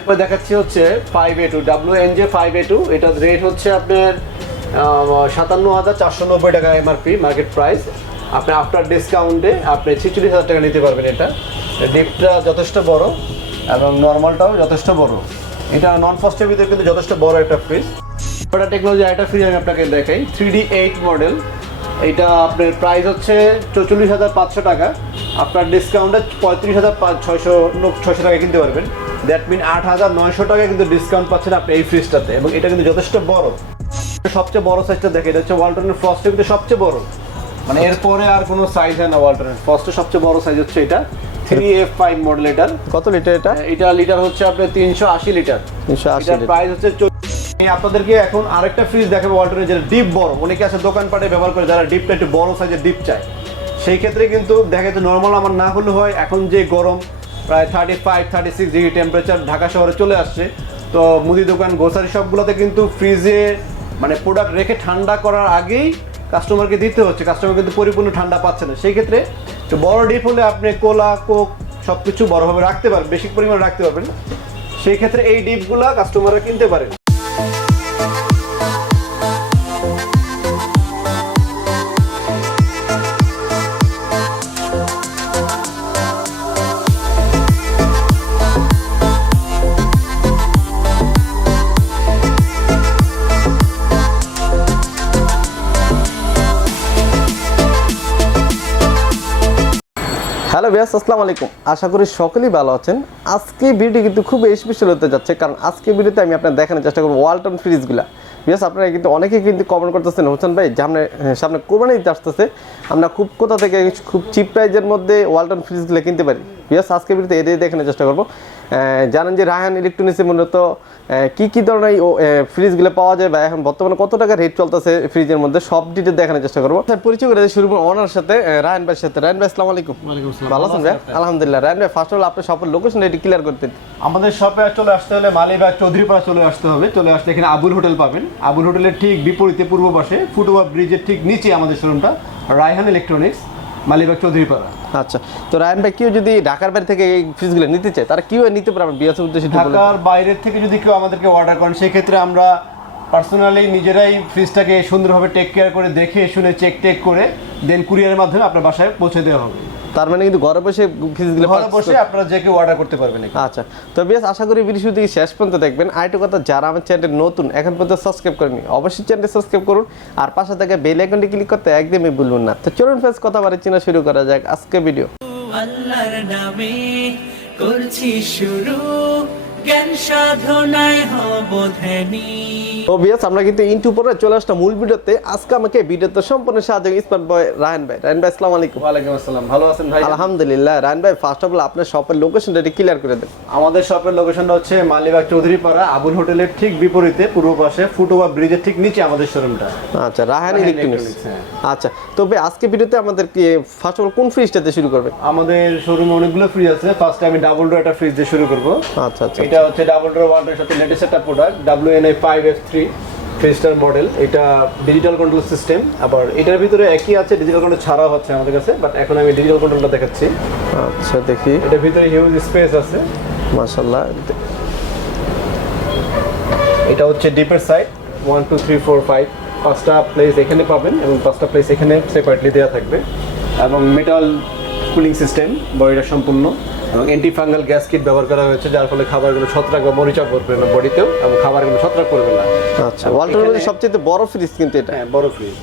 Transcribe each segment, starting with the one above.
এরপর দেখাচ্ছি হচ্ছে 5A2 WNJ 5A2 এটার রেট হচ্ছে আপনার 57,490 টাকা এমআরপি মার্কেট প্রাইস। আপনি আফটার ডিসকাউন্টে আপনি 46,000 টাকা নিতে পারবেন। এটা ডিপটা যথেষ্ট বড় এবং নর্মালটাও যথেষ্ট বড়। এটা নন ফ্রস্টের ভিতরে কিন্তু যথেষ্ট বড় একটা ফ্রিজ। এটা টেকনোলজি একটা ফ্রিজ আমি আপনাকে দেখাই 3D8 মডেল। এটা আপনার প্রাইস হচ্ছে 44,500 টাকা। আপনার ডিসকাউন্টে 35,600 টাকা কিনতে পারবেন। দ্যাট মিন 8,900 টাকা কিন্তু ডিসকাউন্ট পাচ্ছেন আপনি এই ফ্রিজটাতে, এবং এটা কিন্তু যথেষ্ট বড়। সবচেয়ে বড় সাইজটা দেখে, এটা হচ্ছে ওয়ালটনের ফ্রস্টের কিন্তু সবচেয়ে বড়, মানে এরপরে আর কোনো সাইজ হয় না। ওয়ালটনের ফ্রস্টের সবচেয়ে বড় সাইজ হচ্ছে এটা 3F5 মডেল। এটার কত লিটার? এটা লিটার হচ্ছে আপনার 380 লিটার। 380 এটার প্রাইস হচ্ছে আপনাদেরকে এখন আরেকটা ফ্রিজ দেখাবো ওয়ালটনের, যেটা ডিপ বড়। অনেকে আছে দোকানপাটে ব্যবহার করে যারা ডিপটা একটু বড় সাইজের ডিপ চায়, সেই ক্ষেত্রে কিন্তু দেখা যাচ্ছে নর্মাল আমার না হলে হয়। এখন যে গরম প্রায় 35-36 ডিগ্রি টেম্পারেচার ঢাকা শহরে চলে আসছে, তো মুদি দোকান গ্রোসারি শপগুলোতে কিন্তু ফ্রিজে মানে প্রোডাক্ট রেখে ঠান্ডা করার আগেই কাস্টমারকে দিতে হচ্ছে। কাস্টমার কিন্তু পরিপূর্ণ ঠান্ডা পাচ্ছে না। সেই ক্ষেত্রে তো বড় ডিপ হলে আপনি কোলা কোক সব কিছু বড়ভাবে রাখতে পারবেন, বেশি পরিমাণে রাখতে পারবেন। সেই ক্ষেত্রে এই ডিপগুলা কাস্টমাররা কিনতে পারেন। হ্যালো ভিউয়ার্স, আসসালামু আলাইকুম। আশা করি সকলেই ভালো আছেন। আজকে ভিডিও কিন্তু খুব স্পেশাল হতে যাচ্ছে, কারণ আজকে ভিডিওতে আমি আপনাদের দেখানোর চেষ্টা করবো ওয়ালটন ফ্রিজগুলা। ভিউয়ার্স, আপনারা কিন্তু অনেকেই কিন্তু কমেন্ট করতেছেন, হোসেন ভাই সামনে কোরবানি ঈদ আসতেছে, আমরা খুব কোথা থেকে খুব চিপ প্রাইজের মধ্যে ওয়ালটন ফ্রিজগুলো কিনতে পারি। ভিউয়ার্স, আজকে ভিডিওতে এটাই দেখানোর চেষ্টা করবো। জানেন যে রায়হান ইলেকট্রনিক্সে মূলত কী ধরনের ফ্রিজগুলো পাওয়া যায় বা এখন বর্তমানে কত টাকা রেট চলতেছে ফ্রিজের মধ্যে, সব ডিটেল দেখানোর চেষ্টা করবো। স্যার, পরিচয় করে শুরু করবো ওনার সাথে, রায়হান ভাইয়ের সাথে। রায়হান ভাই, আসসালামু আলাইকুম। ভালো আছেন ভাই? আলহামদুলিল্লাহ। রায়হান ভাই, ফার্স্ট অফ অল আপনার শপের লোকেশন এটি ক্লিয়ার করতেন। আমাদের শপে চলে আসতে হলে মালিবাগ চৌধুরীপাড়া চলে আসতে হবে। চলে আসলে এখানে আবুল হোটেল পাবেন। আবুল হোটেলের ঠিক বিপরীতে পূর্ব পাশে ফুটওভার ব্রিজের ঠিক নিচে আমাদের শোরুমটা, রায়হান ইলেকট্রনিক্স, মালিবাগ চৌধুরীপাড়া। আচ্ছা, তো রায়হান ভাই, কেউ যদি ঢাকার বাইরে থেকে এই ফ্রিজগুলো নিতে চায়, তারা কিভাবে নিতে পারবে? বিয়াসের উদ্দেশ্যে ঢাকার বাইরের থেকে যদি কেউ আমাদেরকে অর্ডার করেন, সেই ক্ষেত্রে আমরা পার্সোনালি নিজেরাই ফ্রিজটাকে সুন্দরভাবে টেক কেয়ার করে দেখে শুনে চেক করে দেন কুরিয়ারের মাধ্যমে আপনার বাসায় পৌঁছে দেওয়া হবে। তার মানে কিন্তু ঘরে বসে ফ্রিজগুলো ঘরে বসে আপনারা যে কেউ অর্ডার করতে পারবেন। আচ্ছা, তো বেশ, আশা করি ভিডিও শুরু থেকে শেষ পর্যন্ত দেখবেন। আরেকটা কথা, যারা আমার চ্যানেল নতুন এখন পর্যন্ত সাবস্ক্রাইব করেনি, অবশ্যই চ্যানেলটি সাবস্ক্রাইব করুন, আর পাশে থেকে বেল আইকনটি ক্লিক করতে একদমই ভুলবেন না। তো চলুন ফ্রেন্ডস, কথা বাড়ি চিনা শুরু করা যাক আজকে ভিডিও। আল্লাহর নামে করছি শুরু, জ্ঞান সাধনায় হব ধ্যানী। তো ভিউয়ার্স, আমরা কিন্তু ইনটু পরে চলে আসলাম মূল ভিডিওতে। আজকে আমাকে ভিডিওতে সম্পূর্ণ সাহায্য স্মার্ট বয় রায়হান ভাই। রায়হান ভাই, আসসালামু আলাইকুম। ওয়ালাইকুম আসসালাম। ভালো আছেন ভাই? আলহামদুলিল্লাহ। রায়হান ভাই, ফার্স্ট অফ অল আপনার শপের লোকেশনটা ক্লিয়ার করে দেন। আমাদের শপের লোকেশনটা হচ্ছে মালিবাগ চৌধুরীপাড়া, আবুল হোটেলের ঠিক বিপরীতে পূর্ব পাশে ফুটওভার ব্রিজের ঠিক নিচে আমাদের শোরুমটা। আচ্ছা, রায়হান ইলেকট্রনিক্স। আচ্ছা, তবে আজকে ভিডিওতে আমাদের কি ফার্স্ট অফ অল কোন ফ্রিজটাতে শুরু করবে? আমাদের শোরুমে অনেকগুলো ফ্রিজ আছে। ফার্স্টে আমি ডাবল ডোর একটা ফ্রিজ দিয়ে শুরু করব। আচ্ছা আচ্ছা, এটা হচ্ছে ডাবল ডোর ওয়ালটনের সাথে লেটেস্ট একটা প্রোডাক্ট WNA 5F3 ফ্রিজটার মডেল। এটা ডিজিটাল কন্ট্রোল সিস্টেম, আবার এটার ভিতরে একই আছে, ডিজিটাল কন্ট্রোল ছাড়াও হচ্ছে আমাদের কাছে, বাট এখন আমি ডিজিটাল কন্ট্রোলটা দেখাচ্ছি। আচ্ছা, দেখি। এটার ভিতরে হিউজ স্পেস আছে, মাশাআল্লাহ। এটা হচ্ছে ডিপের সাইড 1 2 3 4 5 পাঁচটা প্লেস এখানে পাবেন, এবং পাঁচটা প্লেস এখানে সেপারেটলি দেওয়া থাকবে, এবং মেটাল কুলিং সিস্টেম বডিটা সম্পূর্ণ, এবং অ্যান্টি ফাঙ্গাল গ্যাস কিট ব্যবহার করা হয়েছে, যার ফলে খাবারগুলো ছত্রাক বা মরিচা পড়বে না বডিতেও, এবং খাবারগুলো ছত্রাক পড়বে না। আচ্ছা, ওয়ালটনের মধ্যে সবচেয়ে বড় ফ্রিজ কিন্তু এটা। হ্যাঁ, বড় ফ্রিজ।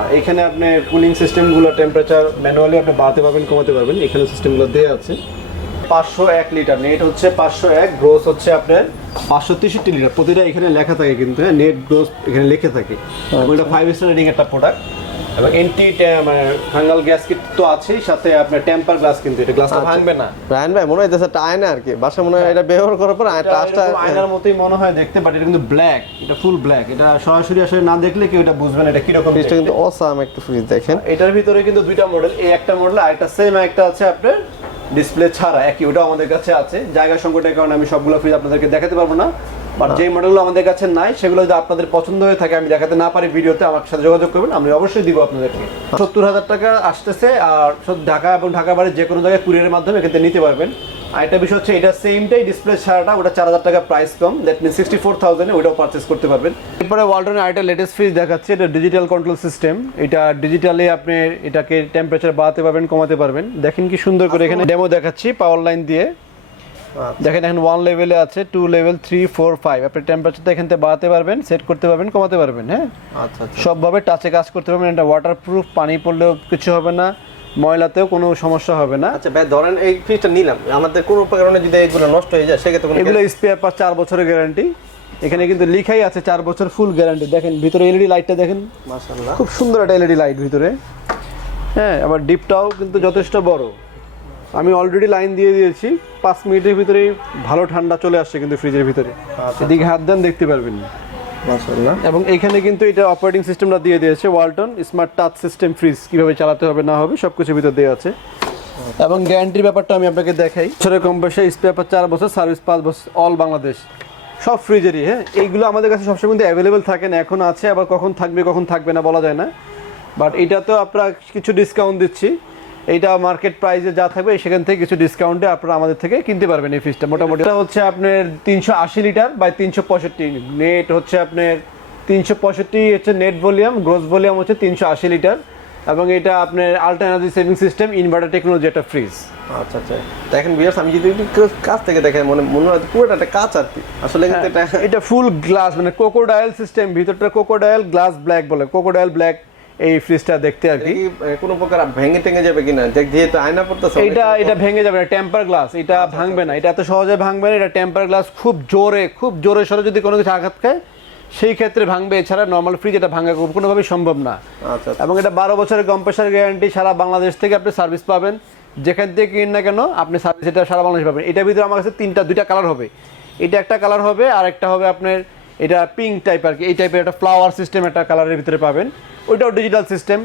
আর এখানে আপনি কুলিং সিস্টেমগুলো টেম্পারেচার ম্যানুয়ালি আপনি বাড়াতে পারবেন, কমাতে পারবেন। এখানে সিস্টেমগুলো দেওয়া আছে। 501 লিটার নেট হচ্ছে 501, গ্রোস হচ্ছে আপনার 563 লিটার। প্রতিটা এখানে লেখা থাকে কিন্তু, নেট গ্রোস এখানে লেখা থাকে। ওইটা 5 স্টার রেটিং একটা প্রোডাক্ট, এবং অ্যান্টি ফাঙ্গাল গ্যাস কিট তো আছেই, সাথে আপনার টেম্পার গ্লাস, কিন্তু এটা গ্লাসটা ভাঙবে না। রায়হান ভাই, মনে হয় এটা আয়না আর কি, বাসা মনে হয় এটা ব্যবহার করার পর আয়নার মতোই মনে হয় দেখতে, বাট এটা কিন্তু ব্ল্যাক, এটা ফুল ব্ল্যাক। এটা সরাসরি আসলে না দেখলে কেউ এটা বুঝবে না এটা কি রকম। ফ্রিজটা কিন্তু অসাম একটা ফ্রিজ, দেখেন। এটার ভিতরে কিন্তু দুইটা মডেল, এই একটা মডেল আর একটা সেম একটা আছে আপনার ডিসপ্লে ছাড়া একই, ওটা আমাদের কাছে আছে। জায়গা সংকটের কারণে আমি সবগুলো ফ্রিজ আপনাদেরকে দেখাতে পারবো না, বাট যে মডেলগুলো আমাদের কাছে নাই সেগুলো যদি আপনাদের পছন্দ হয়ে থাকে, আমি দেখাতে না পারি ভিডিওতে, আমার সাথে যোগাযোগ করবেন, আমি অবশ্যই দিব আপনাদেরকে। 70,000 টাকা আসতেছে, আর ঢাকা এবং ঢাকা বাইরে যে কোনো জায়গায় কুরিয়ারের মাধ্যমে এখান থেকে নিতে পারবেন। আর একটা বিষয় হচ্ছে এটা সেমটাই ডিসপ্লে ছাড়াটা, ওটা 4000 টাকা প্রাইস কম, দ্যাট মিন 64,000 এ ওটাও পারচেজ করতে পারবেন। এরপরে ওয়ালটনের আরেকটা লেটেস্ট ফ্রিজ দেখাচ্ছি, এটা ডিজিটাল কন্ট্রোল সিস্টেম। এটা ডিজিটালি আপনি এটাকে টেম্পারেচার বাড়াতে পারবেন, কমাতে পারবেন। দেখেন কি সুন্দর করে এখানে ডেমো দেখাচ্ছি পাওয়ার লাইন দিয়ে। দেখেন এখন 1 লেভেলে আছে, 2 লেভেল, 3, 4, 5। আপনি টেম্পারেচারটা এখান থেকে বাড়াতে পারবেন, সেট করতে পারবেন, কমাতে পারবেন। হ্যাঁ, আচ্ছা আচ্ছা, সবভাবে টাচে কাজ করতে পারবেন। এটা ওয়াটারপ্রুফ, পানি পড়লেও কিছু হবে না, ময়লাতেও কোনো সমস্যা হবে না। আচ্ছা ভাই, ধরেন এই ফ্রিজটা নিলাম, আমাদের কোনো কারণে যদি এগুলো নষ্ট হয়ে যায় সেক্ষেত্রে কোনো এগুলো স্পেয়ার পার্টস 4 বছরের গ্যারান্টি। এখানে কিন্তু লেখাই আছে 4 বছর ফুল গ্যারান্টি। দেখেন ভিতরে এলইডি লাইটটা দেখেন, মাশাআল্লাহ খুব সুন্দর একটা এলইডি লাইট ভিতরে। হ্যাঁ, আবার ডিপটাও কিন্তু যথেষ্ট বড়। আমি অলরেডি লাইন দিয়ে দিয়েছি, 5 মিনিটের ভিতরেই ভালো ঠান্ডা চলে আসছে কিন্তু ফ্রিজের ভিতরে। এদিকে হাত দেন, দেখতে পারবেন মাশাআল্লাহ। এবং এখানে কিন্তু এটা অপারেটিং সিস্টেমটা দিয়ে দিয়েছে Walton smart touch system fridge, কিভাবে চালাতে হবে না হবে সবকিছু ভিতর দেওয়া আছে। এবং গ্যারান্টির ব্যাপারটা আমি আপনাকে দেখাই। বছরের কম্প্রেসার, স্পেয়ার পার্ট 4 বছর, সার্ভিস 5 বছর, অল বাংলাদেশ, সব ফ্রিজেরই। হ্যাঁ, এইগুলো আমাদের কাছে সবসময় কিন্তু অ্যাভেলেবেল থাকে না, এখন আছে, আবার কখন থাকবে কখন থাকবে না বলা যায় না। বাট এটা তো আপনারা কিছু ডিসকাউন্ট দিচ্ছি, এইটা মার্কেট প্রাইসে যা থাকবে সেখান থেকে কিছু ডিসকাউন্টে আপনারা আমাদের থেকে কিনতে পারবেন এই ফ্রিজটা। মোটামুটি এটা হচ্ছে আপনার 380 লিটার বাই 365, নেট হচ্ছে আপনার 365 হচ্ছে নেট ভলিউম, গ্রোস ভলিউম হচ্ছে 380 লিটার। এবং এটা আপনার ultra energy saving system, inverter technology একটা ফ্রিজ। আচ্ছা আচ্ছা, দেখেন ভিউয়ার্স, আমি যদি একটু কাছ থেকে দেখেন মনে হয় পুরোটা একটা কাঁচ আর কি। আসলে কিন্তু এটা ফুল গ্লাস, মানে কোকোডাইল সিস্টেম, ভিতরটা কোকোডাইল গ্লাস ব্ল্যাক বলে, কোকোডাইল ব্ল্যাক এই ফ্রিজটা দেখতে আর কি। কোনো প্রকার ভেঙে টেঙে যাবে কিনা, যেহেতু আয়না পড়তেছে এটা ভেঙে যাবে না, টেম্পার গ্লাস, এটা ভাঙবে না, এটা এত সহজে ভাঙবে না। এটা টেম্পার গ্লাস, খুব জোরে সরে যদি কোনো কিছু আঘাত খায় সেই ক্ষেত্রে ভাঙবে, এছাড়া নর্মাল ফ্রিজ এটা ভাঙা কোনোভাবেই সম্ভব না। আচ্ছা, এবং এটা 12 বছরের কম্প্রেসার গ্যারান্টি, সারা বাংলাদেশ থেকে আপনি সার্ভিস পাবেন, যেখান থেকে কিন না কেন আপনি সার্ভিস এটা সারা বাংলাদেশ পাবেন। এটার ভিতরে আমার কাছে 2টা কালার হবে, এটা একটা কালার হবে, আর একটা হবে আপনার এটা পিঙ্ক টাইপ আর কি, এই টাইপের একটা ফ্লাওয়ার সিস্টেম একটা কালারের ভিতরে পাবেন। ওইটাও ডিজিটাল সিস্টেম।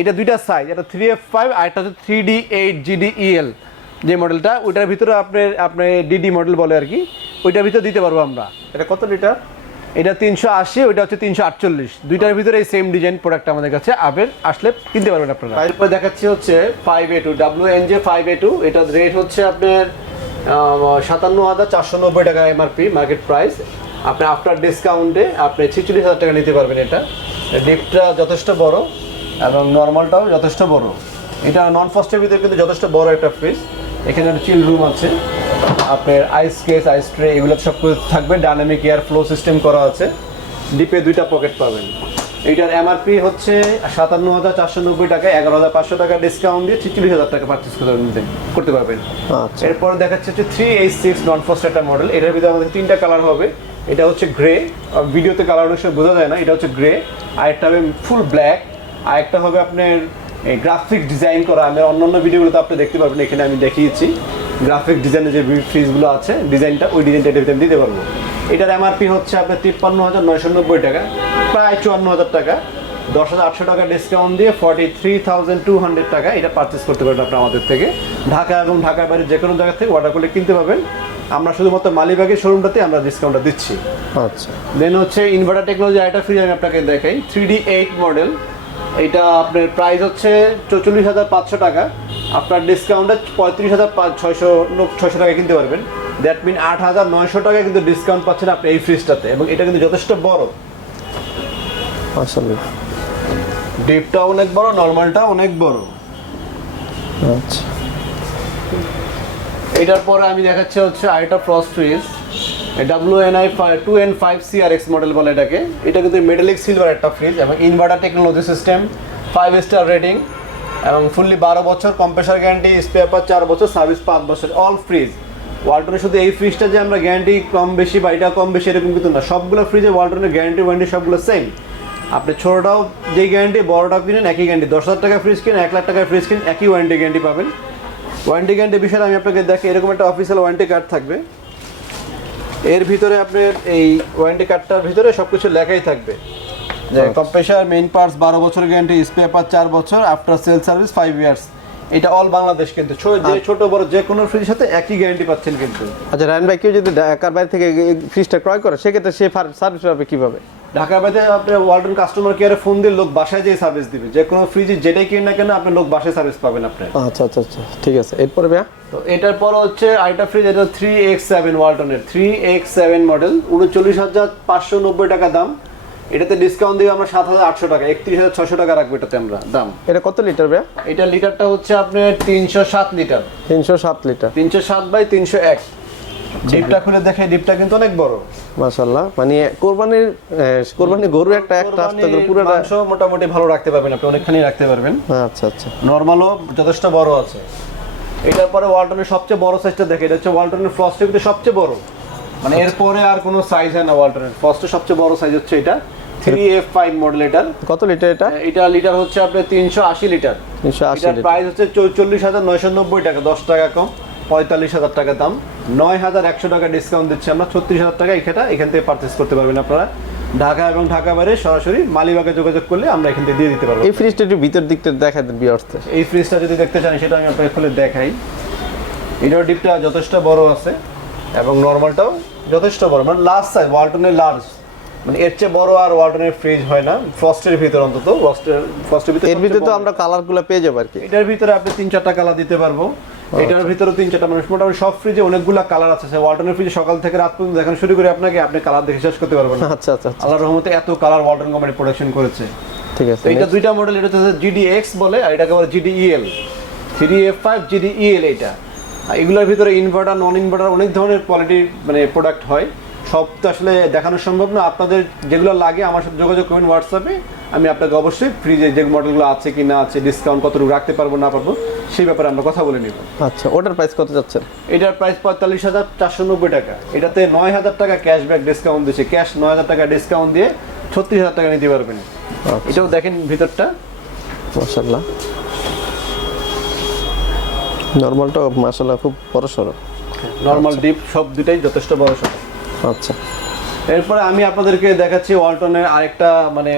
এটা 2টা সাইজ, এটা 3F5 আর একটা হচ্ছে 3D8 GDEL যে মডেলটা, ওইটার ভিতরে আপনার ডিডি মডেল বলে আর কি, ওইটার ভিতরে দিতে পারবো আমরা। এটা কত লিটার? এটা 380, ওইটা হচ্ছে 348, দুইটার ভিতরে এই সেম ডিজাইন প্রোডাক্ট আমাদের কাছে আসলে কিনতে পারবেন আপনারা। এরপর দেখাচ্ছি হচ্ছে 5A2 WNJ 5A2। এটার রেট হচ্ছে আপনার 57,490 টাকা এমআরপি মার্কেট প্রাইস। আপনি আফটার ডিসকাউন্টে আপনি 46,000 টাকা নিতে পারবেন। এটা ডিপটা যথেষ্ট বড় এবং নর্মালটাও যথেষ্ট বড়। এটা নন ফ্রস্টের ভিতরে কিন্তু যথেষ্ট বড় একটা ফ্রিজ। এখানে একটা চিল রুম আছে, আপনার আইস কেস, আইস ট্রে, এগুলো সব কিছু থাকবে। ডাইনামিক এয়ার ফ্লো সিস্টেম করা আছে, ডিপে 2টা পকেট পাবেন। এইটার এমআরপি হচ্ছে 57,490 টাকা, 11,500 টাকা ডিসকাউন্ট দিয়ে 46,000 টাকা পারচেস করতে পারবেন। আচ্ছা, এরপর দেখাচ্ছে হচ্ছে 3H6 নন ফ্রস্ট একটা মডেল। এটার ভিতরে আমাদের 3টা কালার হবে। এটা হচ্ছে গ্রে, ভিডিওতে কালার অনেক সময় বোঝা যায় না, এটা হচ্ছে গ্রে। আরেকটা হবে ফুল ব্ল্যাক, আরেকটা হবে আপনার গ্রাফিক ডিজাইন করা। আমি অন্যান্য ভিডিওগুলোতে আপনি দেখতে পারবেন, এখানে আমি দেখিয়েছি গ্রাফিক ডিজাইনের যে ফ্রিজগুলো আছে, ডিজাইনটা ওই ডিজাইনটা এটার ভিতরে দিতে পারবো। এটার এমআরপি হচ্ছে আপনার 53,990 টাকা, প্রায় 54,000 টাকা। 10,800 টাকা ডিসকাউন্ট দিয়ে 43,200 টাকা এটা পারচেস করতে পারবেন আপনি আমাদের থেকে। ঢাকা এবং ঢাকার বাইরে যে কোনো জায়গা থেকে অর্ডার করলে কিনতে পারবেন। আমরা শুধুমাত্র মালিবাগের শোরুমটাতে আমরা ডিসকাউন্টটা দিচ্ছি। আচ্ছা, দেন হচ্ছে ইনভার্টার টেকনোলজি আরেকটা ফ্রিজ আমি আপনাকে দেখাই, 3D8 মডেল। এটা আপনার প্রাইস হচ্ছে 44,500 টাকা, আপনার ডিসকাউন্টে 35,600 টাকা কিনতে পারবেন। দ্যাট মিন 8,900 টাকা কিন্তু ডিসকাউন্ট পাচ্ছেন আপনি এই ফ্রিজটাতে। এবং এটা কিন্তু যথেষ্ট বড়, আসলে ডিপটা অনেক বড়, নর্মালটা অনেক বড়। আচ্ছা, এটার পরে আমি দেখাচ্ছি হচ্ছে আরেকটা frost fridge, WNI 2N5 CRX model বলে এটাকে। এটা কিন্তু মেটালিক সিলভার একটা ফ্রিজ এবং inverter technology system, 5 star rating এবং ফুললি 12 বছর কম্প্রেসার গ্যারান্টি, স্পেয়ার পার্ট 4 বছর, সার্ভিস 5 বছর, অল ফ্রিজ। ওয়ালটনের শুধু এই ফ্রিজটা যে আমরা গ্যারান্টি কম বেশি বা এটা কম বেশি এরকম কিন্তু না, সবগুলো ফ্রিজে ওয়ালটনের গ্যারান্টি ওয়ারেন্টি সবগুলো সেম। আপনি ছোটোটাও যেই গ্যারান্টি, বড়োটাও কিনেন একই গ্যারান্টি। 10,000 টাকা ফ্রিজ কিনেন, 1 লাখ টাকার ফ্রিজ কিনেন, একই ওয়ারেন্টি গ্যারান্টি পাবেন। ওয়ারেন্টি গ্যারান্টির বিষয়ে আমি আপনাকে দেখি, এরকম একটা অফিসিয়াল ওয়ারেন্টি কার্ড থাকবে। এর ভিতরে আপনার এই ওয়ারেন্টি কার্ডটার ভিতরে সব কিছু লেখাই থাকবে যে কম্প্রেসার মেইন পার্টস 12 বছরের গ্যারান্টি, স্পেয়ার পার্ট 4 বছর, আফটার সেল সার্ভিস 5 ইয়ার্স। এটা অল বাংলাদেশ কিন্তু ছোট বড় যে কোনো ফ্রিজের সাথে একই গ্যারান্টি পাচ্ছেন কিন্তু। আচ্ছা রায়হান ভাই, কেউ যদি ঢাকার বাইরে থেকে এই ফ্রিজটা ক্রয় করে সেক্ষেত্রে সে সার্ভিস পাবে কীভাবে? ঢাকার বাইরে আপনি ওয়ালটন কাস্টমার কেয়ারে ফোন দিয়ে লোক বাসায় যেয়ে সার্ভিস দিবে, যে কোনো ফ্রিজ যেটাই কিনে না কেন আপনি লোক বাসায় সার্ভিস পাবেন আপনি। আচ্ছা আচ্ছা আচ্ছা, ঠিক আছে। এরপরে ভাইয়া তো এটার পর হচ্ছে আরেকটা ফ্রিজ, এটা 3X7 ওয়ালটনের 3X7 মডেল, 39,590 টাকা দাম। এটাতে ডিসকাউন্ট দিয়ে আমরা 7,800 টাকা, 31,600 টাকা রাখবো এটাতে আমরা দাম। এটা কত লিটার ভাইয়া? এটা লিটারটা হচ্ছে আপনার 307 লিটার, 307 লিটার, 307/301। ডিপটা খুলে দেখে, ডিপটা কিন্তু অনেক বড় মাশাআল্লাহ। মানে কোরবানি গরু একটা আস্তে করে পুরোটা মাংস মোটামুটি ভালো রাখতে পারবেন আপনি, অনেকখানি রাখতে পারবেন। আচ্ছা আচ্ছা, নরমালও যথেষ্ট বড় আছে। এটার পরে ওয়ালটনের সবচেয়ে বড় সাইজটা দেখে, এটা হচ্ছে ওয়ালটনের ফ্রস্টের ভিতরে সবচেয়ে বড়, মানে এরপরে আর কোনো সাইজ হয় না ওয়ালটনের। ফ্রস্টের সবচেয়ে বড় সাইজ হচ্ছে এটা 3F5 মডেল। এটার কত লিটার এটা? এটা লিটার হচ্ছে আপনার 380 লিটার। 380 এটার লিটার, প্রাইস হচ্ছে 44,990 টাকা, 10 টাকা কম, 45,000 টাকা দাম। 9,100 টাকা ডিসকাউন্ট দিচ্ছি আমরা, 36,000 টাকা এখান থেকে পারচেস করতে পারবেন আপনারা। ঢাকা এবং ঢাকা বাইরে সরাসরি মালিবাগে যোগাযোগ করলে আমরা এখান থেকে দিয়ে দিতে পারবো। এই ফ্রিজটা একটু ভিতর দিকটা দেখাই দেন ভিউয়ার্সদের। এই ফ্রিজটা যদি দেখতে চান সেটা আমি আপনাকে খুলে দেখাই। এটার ডিপটা যথেষ্ট বড় আছে এবং নরমালটাও যথেষ্ট বড়, মানে লার্জ সাইজ, ওয়ালটনের লার্জ, মানে এর চেয়ে বড় আর ওয়ালটনের ফ্রিজ হয় না ফ্রস্টের ভিতর, অন্তত ফ্রস্টের ভিতর। এর ভিতরে তো আমরা কালারগুলো পেয়ে যাবো আর কি। এটার ভিতরে আপনি 3-4টা কালার দিতে পারবো, এটার ভিতরে 3-4টা, মানে মোটামুটি সব ফ্রিজে অনেকগুলা কালার আছে। ওয়ালটনের ফ্রিজে সকাল থেকে রাত পর্যন্ত দেখানো শুরু করে আপনাকে, আপনি কালার দেখে শেষ করতে পারবেন না। আচ্ছা আচ্ছা, আল্লাহর রহমতে এত কালার ওয়ালটন কোম্পানি প্রোডাকশন করেছে। ঠিক আছে। এটা দুইটা মডেল, এটা হচ্ছে GDX বলে আর এটাকে বলে GDEL, 3F5 GDEL। এটা এগুলোর ভিতরে ইনভার্টার, নন ইনভার্টার অনেক ধরনের কোয়ালিটির মানে প্রোডাক্ট হয়। সব তো আসলে দেখানো সম্ভব না, আপনাদের যেগুলো লাগে আমার সাথে যোগাযোগ করবেন হোয়াটসঅ্যাপে, আমি আপনাকে অবশ্যই ফ্রিজে যে মডেলগুলো আছে কি না আছে, ডিসকাউন্ট কতটুকু রাখতে পারবো না পারবো সেই ব্যাপারে আমরা কথা বলে নিব। আচ্ছা, ওটার প্রাইস কত যাচ্ছে? এটার প্রাইস 45,490 টাকা। এটাতে 9,000 টাকা ক্যাশব্যাক ডিসকাউন্ট দিচ্ছে, ক্যাশ 9,000 টাকা ডিসকাউন্ট দিয়ে 36,000 টাকা নিতে পারবেন। এটাও দেখেন ভিতরটা মাশাআল্লাহ, নরমালটা মাশাআল্লাহ খুব বড় সরো, নরমাল ডিপ সব দুটাই যথেষ্ট বড় সড়ো। আচ্ছা, এরপরে আমি আপনাদেরকে দেখাচ্ছি ওয়ালটনের আরেকটা মানে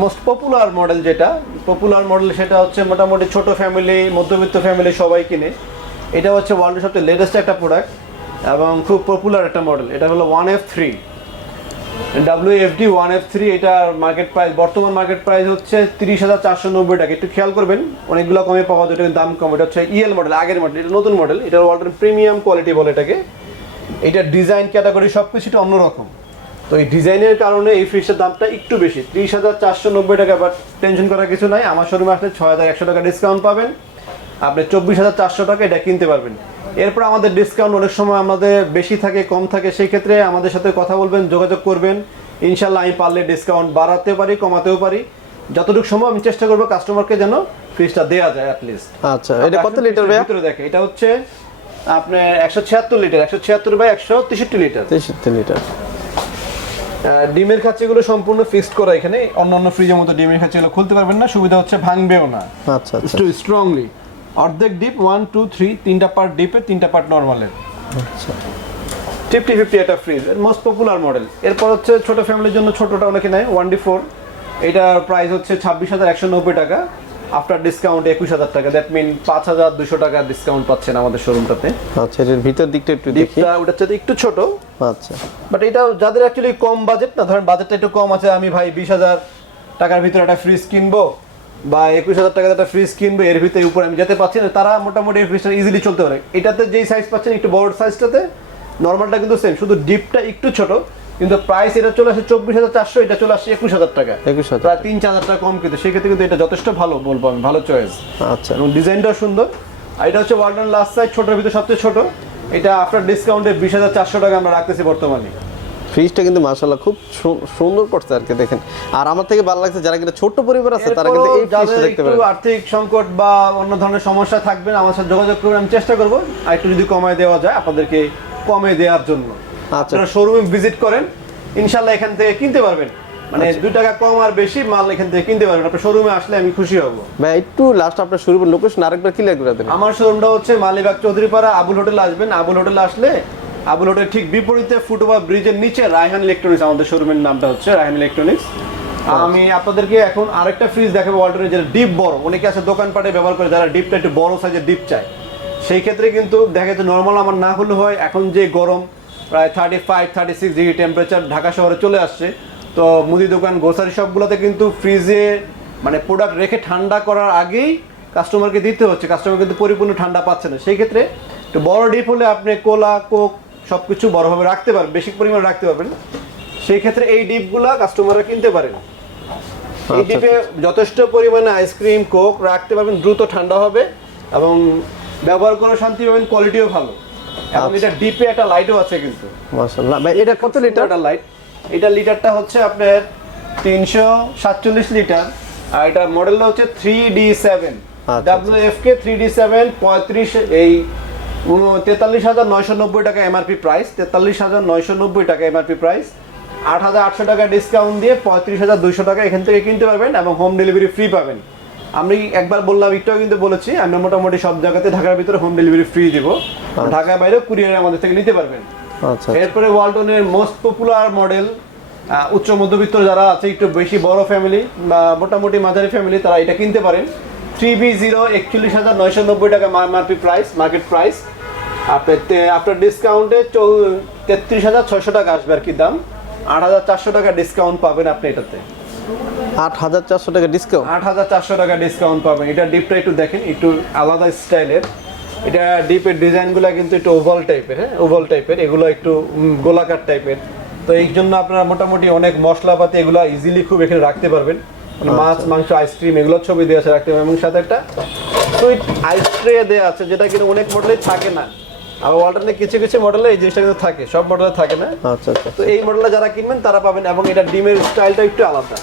মোস্ট পপুলার মডেল, যেটা পপুলার মডেল সেটা হচ্ছে মোটামুটি ছোট ফ্যামিলি, মধ্যবিত্ত ফ্যামিলি সবাই কিনে। এটা হচ্ছে ওয়ালটনের সবচেয়ে লেটেস্ট একটা প্রোডাক্ট এবং খুব পপুলার একটা মডেল। এটা হলো 1F3 WFD 1F3। এটার মার্কেট প্রাইস, বর্তমান মার্কেট প্রাইস হচ্ছে 30,490 টাকা। একটু খেয়াল করবেন, অনেকগুলো কমে পাওয়া যায়, এটার দাম কম। এটা হচ্ছে EL মডেল, আগের মডেল, এটা নতুন মডেল। এটা ওয়ালটন প্রিমিয়াম কোয়ালিটি বলে এটাকে। এটা ডিজাইন ক্যাটাগরি সব কিছুটা অন্যরকম, তো এই ডিজাইনের কারণে এই ফ্রিজটার দামটা একটু বেশি, 30,490 টাকা। বাট টেনশন করার কিছু নাই, আমার শোরুমে আসলে 6,100 টাকা ডিসকাউন্ট পাবেন, আপনি 24,400 টাকা এটা কিনতে পারবেন। এরপর আমাদের ডিসকাউন্ট অনেক সময় আমাদের বেশি থাকে, কম থাকে, সেই ক্ষেত্রে আমাদের সাথে কথা বলবেন, যোগাযোগ করবেন। ইনশাল্লাহ আমি পারলে ডিসকাউন্ট বাড়াতে পারি, কমাতেও পারি, যতটুকু সম্ভব আমি চেষ্টা করবো কাস্টমারকে যেন ফ্রিজটা দেওয়া যায় অ্যাটলিস্ট। আচ্ছা, এটা কত লিটার ভাই? ভিতরে দেখে এটা হচ্ছে আপনার 176 লিটার, 176/163 লিটার। 63 লিটার। ডিমের খাঁচিগুলো সম্পূর্ণ ফিক্সড করা এখানে, অন্যান্য ফ্রিজের মতো ডিমের খাঁচিগুলো খুলতে পারবেন না, সুবিধা হচ্ছে ভাঙবেও না। আচ্ছা আচ্ছা, একটু স্ট্রংলি অর্ধেক ডিপ 1 2 3 তিনটা পার্ট ডিপে, তিনটা পার্ট নরমালের। আচ্ছা, 50/50 একটা ফ্রিজ, মোস্ট পপুলার মডেল। এরপর হচ্ছে ছোট ফ্যামিলির জন্য ছোটটা অনেকে নেয় 1D4। এটার প্রাইস হচ্ছে 26,190 টাকা, আফটার ডিসকাউন্ট 21,000 টাকা। দ্যাট মিন 5,200 টাকা ডিসকাউন্ট পাচ্ছেন আমাদের শোরুমটাতে। আচ্ছা, এর ভিতর দিকটা একটু দেখি। ডিপটা ওটার চেয়ে একটু ছোট। আচ্ছা, বাট এটা যাদের অ্যাকচুয়ালি কম বাজেট, না ধরেন বাজেটটা একটু কম আছে, আমি ভাই 20,000 টাকার ভিতরে একটা ফ্রিজ কিনবো বা 21,000 টাকার একটা ফ্রিজ কিনবো, এর ভিতরে উপরে আমি যেতে পারছি না, তারা মোটামুটি এই ফ্রিজটা ইজিলি চলতে পারে। এটাতে যেই সাইজ পাচ্ছেন একটু বড় সাইজটাতে, নর্মালটা কিন্তু সেম, শুধু ডিপটা একটু ছোট, কিন্তু প্রাইস এটা চলে আসে 24,400, এটা চলে আসছে 21,000 টাকা, 21,000, প্রায় 3-4,000 টাকা কম। কিন্তু সেক্ষেত্রে কিন্তু এটা যথেষ্ট ভালো বলবো আমি, ভালো চয়েস। আচ্ছা, এবং ডিজাইনটাও সুন্দর। আর এটা হচ্ছে ওয়ালটন লাস্ট সাইজ, ছোটোর ভিতরে সবচেয়ে ছোট। এটা আফটার ডিসকাউন্টে 20,400 টাকা আমরা রাখতেছি বর্তমানে। ফ্রিজটা কিন্তু মাশাআল্লাহ খুব সুন্দর করছে আর কি, দেখেন। আর আমার থেকে ভালো লাগছে যারা কিন্তু ছোট পরিবার আছে তারা কিন্তু এই ফ্রিজটা দেখতে পারে। আর্থিক সংকট বা অন্য ধরনের সমস্যা থাকবেন, আমার সাথে যোগাযোগ করবেন, আমি চেষ্টা করব আর একটু যদি কমায় দেওয়া যায় আপনাদেরকে কমে দেওয়ার জন্য। আচ্ছা, আপনারা শোরুমে ভিজিট করেন, ইনশাআল্লাহ এখান থেকে কিনতে পারবেন, মানে 2 টাকা কম আর বেশি মাল এখান থেকে কিনতে পারবেন। আপনার শোরুমে আসলে আমি খুশি হব। ভাই একটু লাস্ট আপনার শোরুমের লোকেশন আরেকবার ক্লিয়ার করে দেন। আমার শোরুমটা হচ্ছে মালিবাগ চৌধুরীপাড়া, আবুল হোটেলে আসবেন। আবুল হোটেলে আসলে আবুল হোটেল ঠিক বিপরীতে ফুটওভার ব্রিজের নিচে রায়হান ইলেকট্রনিক্স, আমাদের শোরুমের নামটা হচ্ছে রায়হান ইলেকট্রনিক্স। আমি আপনাদেরকে এখন আরেকটা ফ্রিজ দেখাবো ওয়ালটনের, যেটা ডিপ বড়। অনেকে আছে দোকানপাটে ব্যবহার করে, যারা ডিপটা একটু বড় সাইজের ডিপ চায়, সেই ক্ষেত্রে কিন্তু দেখা যাচ্ছে নর্মাল আমার না হলে হয়, এখন যে গরম প্রায় 35-36 ডিগ্রি টেম্পারেচার ঢাকা শহরে চলে আসছে, তো মুদি দোকান গ্রোসারি শপগুলোতে কিন্তু ফ্রিজে মানে প্রোডাক্ট রেখে ঠান্ডা করার আগেই কাস্টমারকে দিতে হচ্ছে, কাস্টমার কিন্তু পরিপূর্ণ ঠান্ডা পাচ্ছে না। সেই ক্ষেত্রে একটু বড় ডিপ হলে আপনি কোলা কোক সব কিছু বড়ভাবে রাখতে পারবেন, বেশি পরিমাণে রাখতে পারবেন। সেই ক্ষেত্রে এই ডিপগুলো কাস্টমাররা কিনতে পারেন। এই ডিপে যথেষ্ট পরিমাণে আইসক্রিম কোক রাখতে পারবেন, দ্রুত ঠান্ডা হবে এবং ব্যবহার করে শান্তি পাবেন, কোয়ালিটিও ভালো। এবং এটা ডিপে একটা লাইটও আছে কিন্তু। মাশাআল্লাহ ভাই, এটা কত লিটার লাইট? এটা লিটারটা হচ্ছে আপনার 347 লিটার, আর এটা মডেলটা হচ্ছে 3D7 WFK 3D7 35 এই 43,990 টাকা এমআরপি প্রাইস, 43,990 টাকা এমআরপি প্রাইস। 8,800 টাকা ডিসকাউন্ট দিয়ে 35,200 টাকা এখান থেকে কিনতে পারবেন এবং হোম ডেলিভারি ফ্রি পাবেন। আমি একবার বললাম, একটু কিন্তু বলেছি, আমরা মোটামুটি সব জায়গাতে ঢাকার ভিতরে হোম ডেলিভারি ফ্রি দিব, ঢাকার বাইরে কুরিয়ারে আমাদের থেকে নিতে পারবেন। আচ্ছা, এরপরে ওয়ালটনের মোস্ট পপুলার মডেল, উচ্চ মধ্যবিত্ত যারা আছে, একটু বেশি বড় ফ্যামিলি বা মোটামুটি মাঝারি ফ্যামিলি, তারা এটা কিনতে পারেন। 3B0 41,990 টাকা এমআরপি প্রাইস, মার্কেট প্রাইস। আপনার ডিসকাউন্টে 33,600 টাকা আসবে আর কি দাম। 8,400 টাকা ডিসকাউন্ট পাবেন আপনি এটাতে। 8,400 টাকা ডিসকাউন্ট, 8,400 টাকা ডিসকাউন্ট পাবেন। এটা ডিপটা একটু দেখেন, একটু আলাদা স্টাইলের। এটা ডিপের ডিজাইনগুলো কিন্তু একটু ওভাল টাইপের, হ্যাঁ ওভাল টাইপের, এগুলো একটু গোলাকার টাইপের। তো এই জন্য আপনারা মোটামুটি অনেক মশলাপাতি এগুলো ইজিলি খুব এখানে রাখতে পারবেন, মাছ মাংস আইসক্রিম এগুলো ছবি দিয়ে আছে রাখতে পারবেন। এবং সাথে একটা সুইট আইস ট্রে দেওয়া আছে, যেটা কিন্তু অনেক মডেলে থাকে না। আবার ওয়ালটনে কিছু কিছু মডেলে এই জিনিসটা কিন্তু থাকে, সব মডেলে থাকে না। আচ্ছা আচ্ছা, তো এই মডেলটা যারা কিনবেন তারা পাবেন। এবং এটা ডিমের স্টাইলটা একটু আলাদা,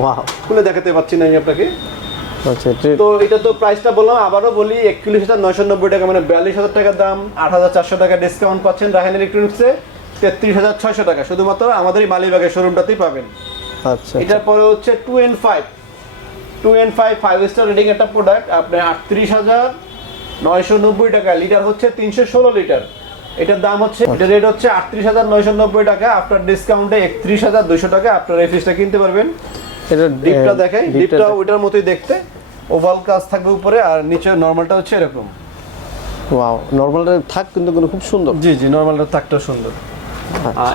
ওয়াও, খুলে দেখাতে পাচ্ছি না আমি আপনাকে। আচ্ছা, তো এটা তো প্রাইসটা বললাম, আবারও বলি 41,990 টাকা, মানে 42,000 টাকা দাম। 8,400 টাকা ডিসকাউন্ট পাচ্ছেন রায়হান ইলেকট্রনিক্সে। 33,600 টাকা শুধুমাত্র আমাদের এই মালিবাগের শোরুমটাতেই পাবেন। আচ্ছা, এটার পরে হচ্ছে 2N5 5 স্টার রেটিং একটা প্রোডাক্ট, আপনার 38,990 টাকা। লিটার হচ্ছে 316 লিটার। এটার দাম হচ্ছে, এটা রেট হচ্ছে 38,990 টাকা। আপনার ডিসকাউন্টে 31,200 টাকা আপনার এই ফ্রিজটা কিনতে পারবেন। এটা ডিপটা দেখাই, ডিপটা ওইটার মতোই দেখতে, ওভাল কাজ থাকবে উপরে, আর নিচে নরমালটা হচ্ছে এরকম। ওয়াও, নরমালটা থাক কিন্তু খুব সুন্দর। জি জি, নরমালটা থাকটা সুন্দর।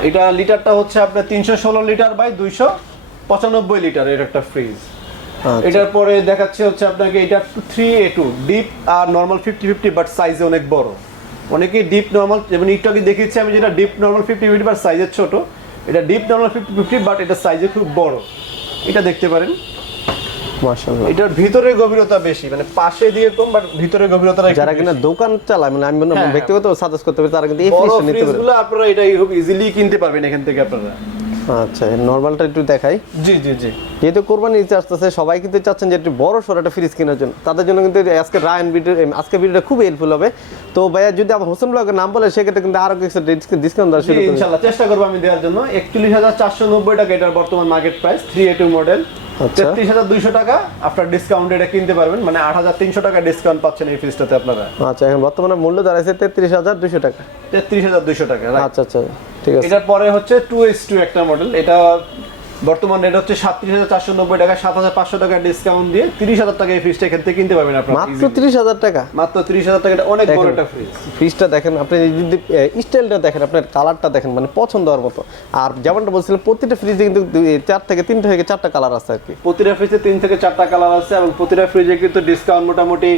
এটা লিটারটা হচ্ছে আপনার 316 লিটার বাই 295 লিটার এর একটা ফ্রিজ। এটার পরে দেখাচ্ছে হচ্ছে আপনাকে এটা 3A2 deep R normal 50-50, but সাইজে অনেক বড়। অনেকেই ডিপ নরমাল, যেমন একটু আগে দেখিয়েছি আমি, যেটা ডিপ নরমাল 50-50 বাট সাইজের ছোট। এটা ডিপ নরমাল 50-50 বাট এটা সাইজে খুব বড়। এটা দেখতে পারেন। মাশাআল্লাহ, এটার ভিতরে গভীরতা বেশি, মানে পাশে দিয়ে কম, বাট ভিতরে গভীরতাটা যারা কিনা দোকান চালায়, মানে আমি ব্যক্তিগত সাজেস্ট করতে পারি, তারা কিন্তু এই ফ্রিজটা নিতে পারে। ফ্রিজগুলো আপনারা এটা খুব ইজিলি কিনতে পারবেন এখান থেকে আপনারা। আচ্ছা, নরমালটা একটু দেখাই। জি জি জি, যেহেতু কোরবানি ঈদ আসতেছে, সবাই কিন্তু চাচ্ছেন যে একটু বড় সড়ো একটা ফ্রিজ কেনার জন্য, তাদের জন্য কিন্তু আজকে রায়হান ভিডিও, আজকে ভিডিওটা খুব হেল্পফুল হবে। তো ভাইয়া যদি আমার হোসেন ব্লগের নাম বলে, সেক্ষেত্রে কিন্তু আরো কিছু ডিসকাউন্ট দেওয়ার সুযোগ আছে ইনশাআল্লাহ চেষ্টা করব আমি দেওয়ার জন্য। 41,490 টাকা এটার বর্তমান মার্কেট প্রাইস, 3A2 মডেল। 33,200 টাকা আপনার ডিসকাউন্ট এটা কিনতে পারবেন, মানে 8,300 টাকা ডিসকাউন্ট পাচ্ছেন এই ফ্রিজটাতে আপনারা। আচ্ছা, এখন বর্তমানে মূল্য দাঁড়াইছে 33,200 টাকা। 33,200 টাকা। আচ্ছা আচ্ছা, ঠিক আছে। এটার পরে হচ্ছে 2H2 একটা মডেল, এটা বর্তমান রেট হচ্ছে 37,490 টাকা। 7,500 টাকা ডিসকাউন্ট দিয়ে 30,000 টাকা এই ফ্রিজটা এখান থেকে কিনতে পারবেন আপনারা। মাত্র 30,000 টাকা, মাত্র 30,000 টাকা। এটা অনেক বড় একটা ফ্রিজ। ফ্রিজটা দেখেন আপনি, যদি স্টাইলটা দেখেন, আপনার কালারটা দেখেন, মানে পছন্দ হওয়ার মতো। আর যেমনটা বলছিলাম, প্রতিটা ফ্রিজে কিন্তু 3 থেকে 4টা কালার আছে আর কি। প্রতিটা ফ্রিজে 3 থেকে 4টা কালার আছে, এবং প্রতিটা ফ্রিজে কিন্তু ডিসকাউন্ট মোটামুটি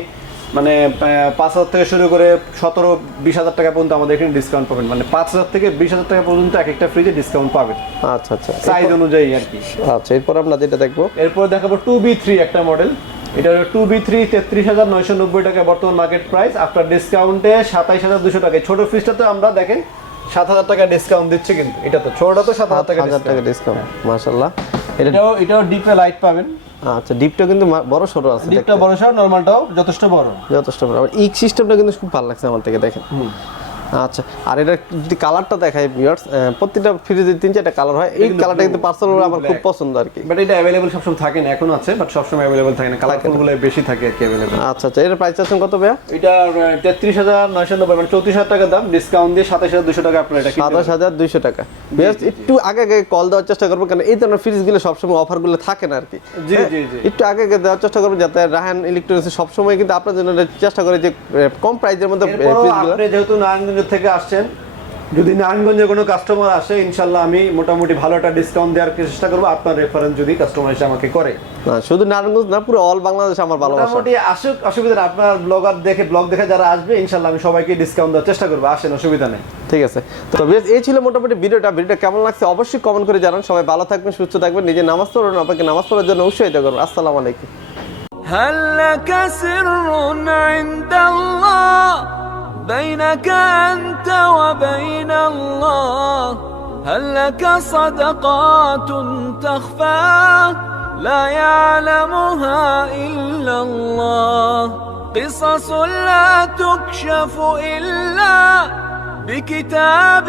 মানে 5,000 থেকে শুরু করে 17-20,000 টাকা পর্যন্ত আমাদের এখানে ডিসকাউন্ট পাবেন। মানে 5,000 থেকে 20,000 টাকা পর্যন্ত এক একটা ফ্রিজে ডিসকাউন্ট পাবেন। আচ্ছা আচ্ছা, সাইজ অনুযায়ী আর কি। আচ্ছা, এরপর আমরা যেটা দেখবো, এরপর দেখাবো 2B3 একটা মডেল। এটা 2B3 33,990 টাকা বর্তমান মার্কেট প্রাইস। আফটার ডিসকাউন্টে 27,200 টাকা। ছোট ফ্রিজটাতে আমরা দেখেন 7,000 টাকা ডিসকাউন্ট দিচ্ছে, কিন্তু এটা তো ছোটটা তো 7,000 টাকা ডিসকাউন্ট। মাশাআল্লাহ, এটাও ডিপে লাইট পাবেন। আচ্ছা, ডিপটা কিন্তু বড় সরো আছে, ডিপটা বড় সরো, নরমালটাও যথেষ্ট বড়। আর এই সিস্টেমটা কিন্তু খুব ভালো লাগছে আমার থেকে, দেখেন। আচ্ছা, আর এটা যদি কালারটা দেখাই ভিউয়ার্স, প্রত্যেকটা ফ্রিজে 3-4টা কালার হয়। এই কালারটা কিন্তু পার্সোনালি আমার খুব পছন্দ আর কি। বাট এটা अवेलेबल সবসময় থাকে না, এখন আছে, বাট সবসময় अवेलेबल থাকে না, কালারফুলগুলো বেশি থাকে আর কি अवेलेबल। আচ্ছা আচ্ছা, এর প্রাইস আছে কত ভাইয়া? এটা 33,990, মানে 34,000 টাকা দাম। ডিসকাউন্ট দিয়ে 27,200 টাকা আপনারা এটা কিনতে পারবেন। 27,200 টাকা। ভিউয়ার্স, একটু আগে কল দেওয়ার চেষ্টা করব, কারণ এই ধরনের ফ্রিজগুলো সবসময় অফারগুলো থাকে না আর কি। জি জি জি, একটু আগে দেওয়ার চেষ্টা করবেন, যাতে রায়হান ইলেকট্রনিক্স সবসময় কিন্তু আপনার জন্য চেষ্টা করে যে কম প্রাইসের মধ্যে ফ্রিজগুলো। আপনি যেহেতু নারায়ণগঞ্জ থেকে আসছেন, যদি নারায়ণগঞ্জে কোনো কাস্টমার আসে ইনশাল্লাহ আমি মোটামুটি ভালো একটা ডিসকাউন্ট দেওয়ার চেষ্টা করবো আপনার রেফারেন্স যদি কাস্টমার এসে আমাকে করে। না শুধু নারায়ণগঞ্জ না, পুরো অল বাংলাদেশ আমার ভালোবাসা। মোটামুটি আসুক, অসুবিধা নেই। আপনার ব্লগ দেখে যারা আসবে ইনশাল্লাহ আমি সবাইকে ডিসকাউন্ট দেওয়ার চেষ্টা করবো, আসেন, অসুবিধা নেই। ঠিক আছে, তো বেশ এই ছিল মোটামুটি ভিডিওটা কেমন লাগছে অবশ্যই কমেন্ট করে জানান। সবাই ভালো থাকবেন, সুস্থ থাকবেন, নিজে নামাজ পড়ুন, আপনাকে নামাজ পড়ার জন্য উৎসাহিত করুন। আসসালামু আলাইকুম। هل لك سر عند الله بينك أنت وبين الله هل لك صدقات تخفى لا يعلمها إلا الله قصص لا تكشف إلا بكتاب